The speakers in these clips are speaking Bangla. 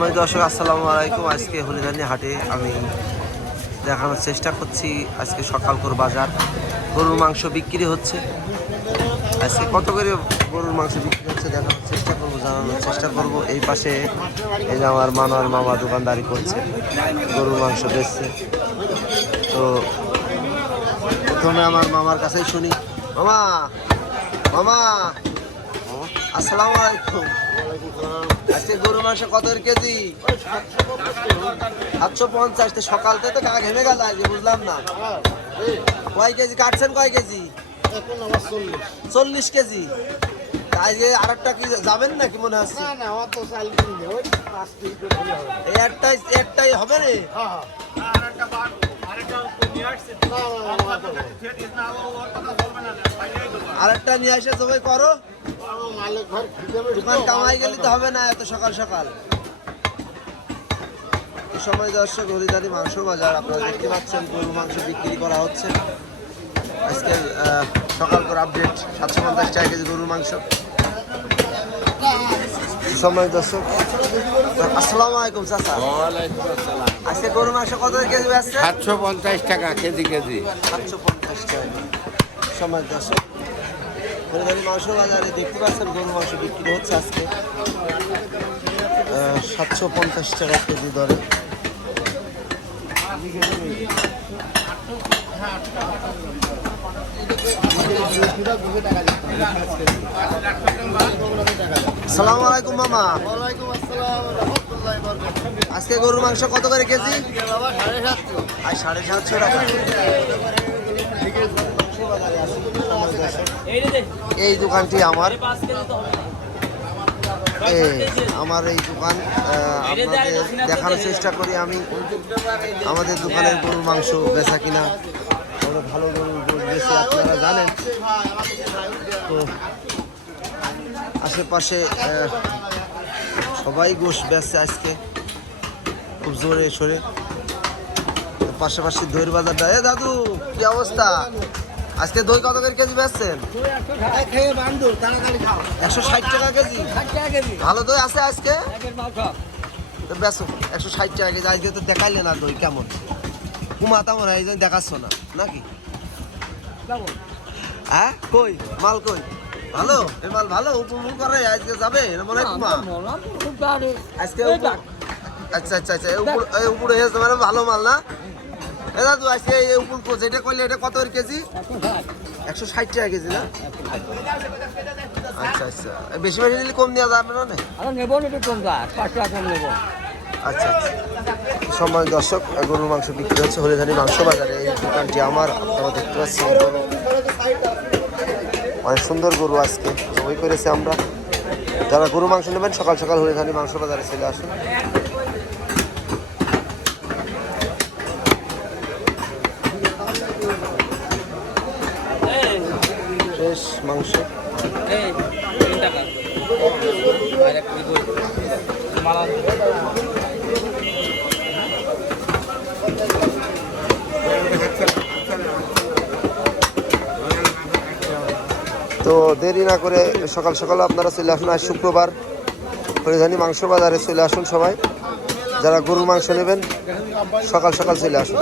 দর্শক আসসালামু আলাইকুম। আজকে হলিদানি হাটে আমি দেখানোর চেষ্টা করছি আজকে সকালকর বাজার। গরুর মাংস বিক্রি হচ্ছে। আজকে কত করে গরুর মাংস বিক্রি হচ্ছে দেখানোর চেষ্টা করবো, জানানোর চেষ্টা করব। এই পাশে এই যে আমার মামার মামা দোকানদারি করছে, গরুর মাংস বেচছে। তো প্রথমে আমার মামার কাছেই শুনি। মামা মামা আসসালামু আলাইকুম। আজকে গরু মাংস কত কেজি? 750। সকাল থেকে তো গা ঘেমে গেল আজকে, বুঝলাম না কয় কেজি কাটছেন, কয় কেজি? 40 কেজি। আজকে আর একটা কি যাবেন নাকি মনে হচ্ছে? এই একটাই হবে রে। আরেকটা নিয়ে আসে সবাই করো, দোকান কামাই গেলে তো হবে না এত সকাল সকাল। এই সময় দর্শক হরিদানি মাংস বাজার, আপনারা দেখতে পাচ্ছেন গরু মাংস বিক্রি করা হচ্ছে। আজকে সকাল করে আপডেট 750 টাকা কেজি গরুর মাংস। সময় দর্শক আসসালামু আলাইকুম চাচা। আজকে গরুর মাংস কত কেজি আছে? 750 টাকা কেজি। 750 টাকা। সময় দর্শক হরিদানি মাংস বাজারে দেখতে পাচ্ছেন গরুর মাংস বিক্রি হচ্ছে আজকে 750 টাকা কেজি দরে। আসসালামু আলাইকুম মামা। আজকে গরুর মাংস কত করে কেজি? 750 টাকা। এই দোকানটি আমার এই দোকান, আপনাদের দেখানোর চেষ্টা করি আমি আমাদের দোকানের গরুর মাংস বেচা কিনা। আমরা ভালো গরুর গোশ বেশি, আপনারা জানেন। তো আশেপাশে সবাই গোশ বেচছে আজকে খুব জোরে সরে। পাশাপাশি দইয়ের বাজারটা, দাদু কি অবস্থা? আজকে দই কত করে কেজি বেচছেন? 160 টাকা কেজি। ভালো দই আছে আজকে? বেচো 160 টাকা কেজি। আজকে তো দেখাইলে না দই কেমন, কুমাতা মনে হয়, এই জন্য দেখাচ্ছ না নাকি? হ্যাঁ কই মাল কই? ভালো এই মাল ভালো উপভোগ করে আজকে যাবে মনে হয় কুমা আজকে। আচ্ছা আচ্ছা আচ্ছা, উপরে হয়েছে মানে ভালো মাল না? এ দাদু আজকে এই উপর যেটা করলে এটা কত কেজি? 160 টাকা কেজি না? আচ্ছা আচ্ছা, বেশি বেশি নিলে কম দেওয়া যাবে না? আচ্ছা আচ্ছা। সম্মানিত দর্শক, গরুর মাংস বিক্রি হচ্ছে হলিদানি মাংস বাজারে। এই দোকানটি আমার, আপনারা দেখতে পাচ্ছেন অনেক সুন্দর গরু আজকে জবাই করেছে আমরা। যারা গরু মাংস নেবেন সকাল সকাল হলিদানি মাংস বাজারে চলে আসুন। ফ্রেশ মাংস। তো দেরি না করে সকাল সকাল আপনারা চলে আসুন। আজ শুক্রবার, হরিদানি মাংস বাজারে চলে আসুন সবাই। যারা গরুর মাংস নেবেন সকাল সকাল চলে আসুন।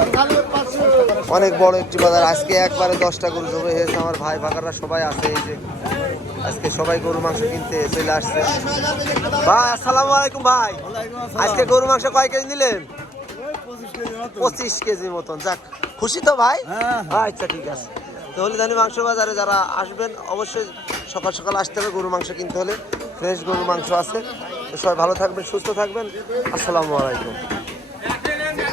অনেক বড় একটি বাজার। আজকে একবারে 10টা গরু জবাই হয়েছে। আমার ভাই ভাগাররা সবাই আছে, এই যে আজকে সবাই গরুর মাংস কিনতে চলে আসছে। ভাই আসসালামু আলাইকুম। ভাই আজকে গরুর মাংস কয় কেজি নিলেন? 25 কেজি মতন। যাক, খুশি তো ভাই? আচ্ছা ঠিক আছে। তো হলিদানি মাংস বাজারে যারা আসবেন অবশ্যই সকাল সকাল আসতে হবে গরুর মাংস কিনতে হলে। ফ্রেশ গরুর মাংস আছে। তো সবাই ভালো থাকবেন, সুস্থ থাকবেন। আসসালামু আলাইকুম।